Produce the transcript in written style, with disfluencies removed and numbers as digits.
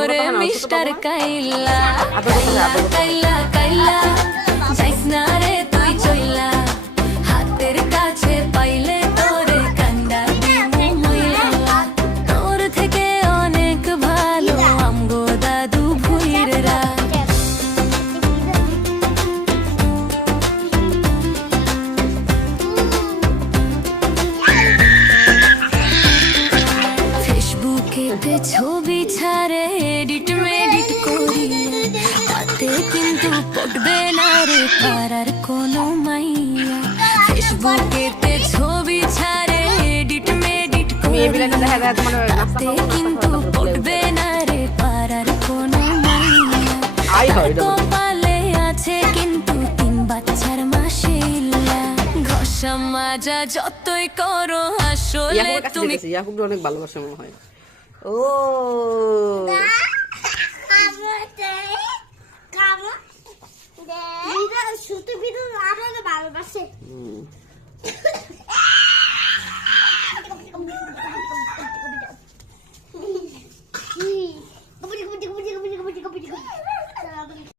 ওরে মিস্টার কাইলা কাইলা কাইলা যাইস না রে তুই চইলা হাতের কাছে পাইলে তোরে কান্দা দিমু হইলা তোর থেকে অনেক ভালো আমগো দাদু ভুইররা ফেসবুকেতে ছবি ছাড়ে এডিট মেডিট করি তাতে কিন্তু পটবে না রে পারার কোনো মাইয়া ফেসবুকেতে ছবি ছাড়ে এডিট মেডিট করি তাতে কিন্তু পটবে না রে পারার কোনো মাইয়া কপালে আছে কিন্তু 3 বাচ্চার মাশাআল্লাহ ঘষা মাজা যতই করো আসলে তুমি ইয়াকুব অনেক ভালোবাসে মনে হয় ও শুধু ভালোবাসে